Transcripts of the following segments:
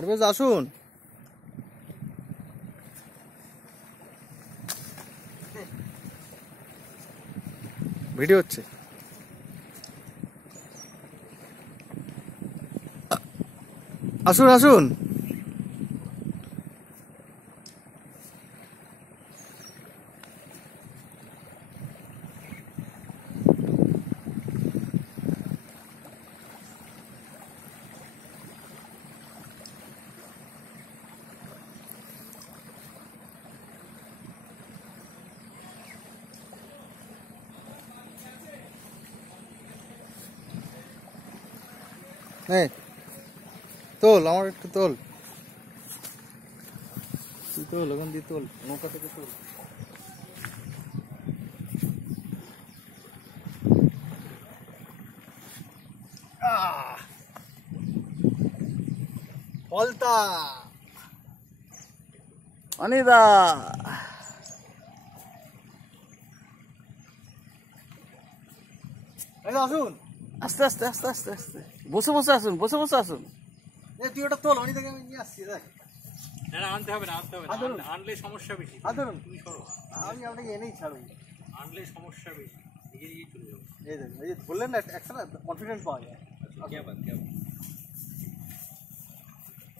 পারভেজ আসুন। ভিডিও হচ্ছে। আসুন আসুন। হ্যাঁ তোল, আমার একটু তোল, তুই তোল, ওখান দিয়ে তোল, নৌকা থেকে তোল। ফলতা অনিদা, আসুন। আস্তে আস্তে আস্তে আস্তে আস্তে বসে বসে আসুন, বসে বসে আসুন। তুই ওটা তোল, অনিদাকে আমি নিয়ে আসছি। দেখ আনতে হবে না, আনতে হবে না, আনলে সমস্যা বেশি। তুমি সরো, আমি আপনাকে এনেই ছাড়বো। আনলে সমস্যা বেশি, নিজে নিজেই চলে যাবো। এই দেখ, এই যে বললেন না একসাথে কনফিডেন্স পাওয়া যায়।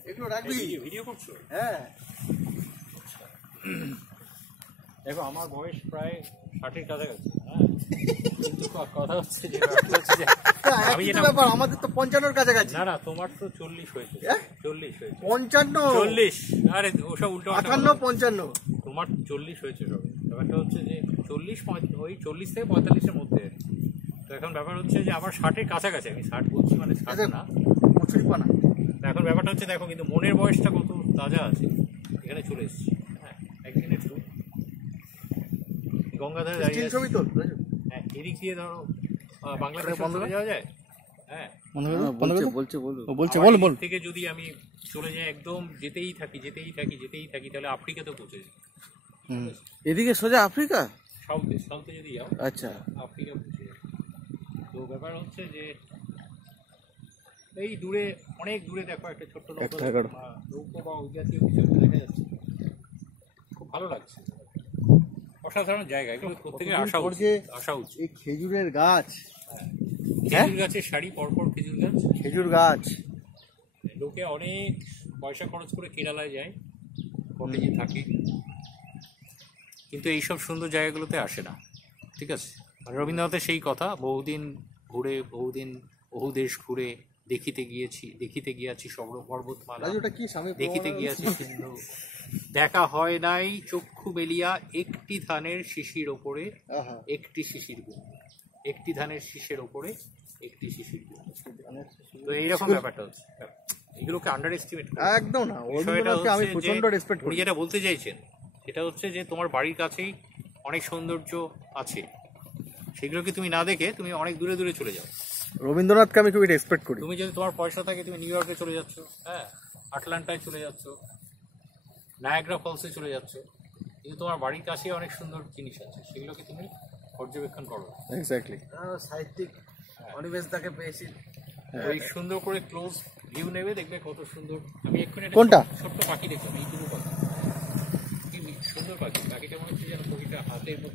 এগুলো রাখবি। ভিডিও করছো? হ্যাঁ। দেখো আমার বয়স প্রায় 60-এর কাছাকাছি। হ্যাঁ, কিন্তু কথা হচ্ছে যে আমি যেটা ব্যাপার, আমাদের তো 55-এর কাছাকাছি। না না, তোমার তো 40 হয়েছে। 40 হয়েছে। 55 40? আরে ওসব উল্টো 58 55। তোমার 40 হয়েছে সব। ব্যাপারটা হচ্ছে যে 40 ওই 40 থেকে 45-এর মধ্যে। তো এখন ব্যাপার হচ্ছে যে আমার 60-এর কাছাকাছি, আমি 60 বলছি মানে 60 না, প্রচুর পানা। এখন ব্যাপারটা হচ্ছে দেখো, কিন্তু মনের বয়সটা কত তাজা আছে। এখানে চলে এসেছি। হ্যাঁ, একদিন একটু গঙ্গাধারে দাঁড়িয়ে আছি। হ্যাঁ, এদিক দিয়ে ধরো বাংলাদেশ চলে যাওয়া যায়। হ্যাঁ, বল থেকে যদি আমি চলে যাই, একদম যেতেই থাকি তাহলে আফ্রিকাতে পৌঁছে যাই। এদিকে সোজা আফ্রিকা, সাউথে যদি যাও, আচ্ছা আফ্রিকা পৌঁছে যাই। তো ব্যাপার হচ্ছে যে এই দূরে, অনেক দূরে দেখো একটা ছোট্ট নৌকো বা ওই জাতীয় কিছু দেখা যাচ্ছে, খুব ভালো লাগছে। অসাধারণ জায়গা, এগুলো প্রত্যেকের আসা উচিত। এই খেজুরের গাছ, খেজুর গাছের সারি, পরপর খেজুর গাছ। লোকে অনেক পয়সা খরচ করে কেরালায় যায়, কটেজে থাকে, কিন্তু এইসব সুন্দর জায়গাগুলোতে আসে না। ঠিক আছে, আর রবীন্দ্রনাথের সেই কথা, বহুদিন বহু দেশ ঘুরে দেখিতে গিয়াছি পর্বতমালা, দেখিতে গিয়াছি সিন্ধু, দেখা হয় নাই চক্ষু বেলিয়া একটি ধানের শিশির ওপরে একটি শিশির গুণ, একটি ধানের শীষের ওপরে একটি শিশির গুণ। তো এইরকম ব্যাপারটা হচ্ছে, এগুলোকে আন্ডার এস্টিমেট একদম না। আমি প্রচন্ড রেসপেক্ট করি। যেটা বলতে চাইছেন সেটা হচ্ছে যে তোমার বাড়ির কাছেই অনেক সৌন্দর্য আছে, সেগুলোকে তুমি না দেখে তুমি অনেক দূরে দূরে চলে যাও। রবীন্দ্রনাথকে আমি খুবই রেসপেক্ট করি। তুমি যদি তোমার পয়সা থাকে, তুমি নিউ ইয়র্কে চলে যাচ্ছ, হ্যাঁ, আটলান্টায় চলে যাচ্ছ, নায়াগ্রা ফলসে চলে যাচ্ছ, কিন্তু তোমার বাড়ির কাছে অনেক সুন্দর জিনিস আছে, সেগুলোকে তুমি পর্যবেক্ষণ করো। এক্স্যাক্টলি। সাহিত্যিক অনিমেষদাকে পেয়েছি, ওই সুন্দর করে ক্লোজ ভিউ নেবে, দেখবে কত সুন্দর। আমি এক্ষুনি কোনটা ছোট্ট পাখি দেখলাম, এই দুটো পাখি, কি সুন্দর পাখি। পাখিটা মনে হচ্ছে যেন পাখিটা হাতের মধ্যে